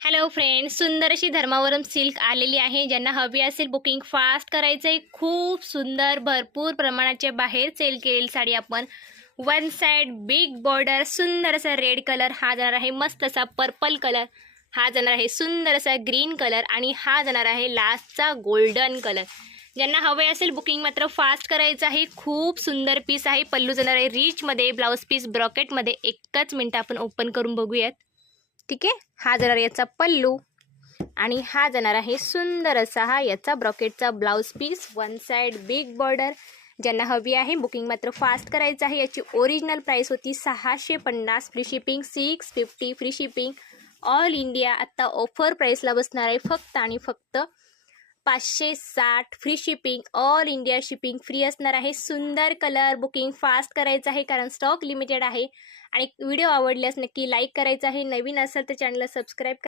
Hello friends, सुंदर अशी Dharmavaram silk आलेली आहे. ज्यांना हवी असेल बुकिंग फास्ट करायचं आहे. खूप सुंदर भरपूर प्रमाणाच्या बाहेर सेल केलेली साडी आपण वन साइड बिग बॉर्डर, सुंदर असा रेड कलर, हा जाणार आहे मस्त असा पर्पल कलर, हा जाणार आहे सुंदर असा ग्रीन कलर आणि हा जाणार आहे लास्टचा गोल्डन कलर. ज्यांना हवे असेल बुकिंग मात्र फास्ट करायचं आहे. खूप सुंदर पीस आहे. पल्लू जाणार आहे रिचमध्ये, ब्लाऊज पीस ब्रॉकेटमध्ये. एकच मिनटं आपण ओपन करून बघूयात. ठीक आहे, हा जाणार याचा पल्लू आणि हा जाणार आहे सुंदर असा हा याचा ब्रॉकेटचा blouse piece, one side big border. ज्यांना हवी आहे बुकिंग मात्र फास्ट करायचं आहे. याची ओरिजिनल प्राइस होती 650, free shipping 650, free shipping all India. आत्ता ऑफर प्राइसला बसणार आहे फक्त आणि फक्त 560, free shipping all India. Shipping free असणार आहे. सुंदर कलर, बुकिंग फास्ट करायचं आहे कारण स्टॉक लिमिटेड आहे. आणि व्हिडिओ आवडल्यास नक्की लाईक करायचा आहे. नवीन असेल तर चॅनलला सबस्क्राईब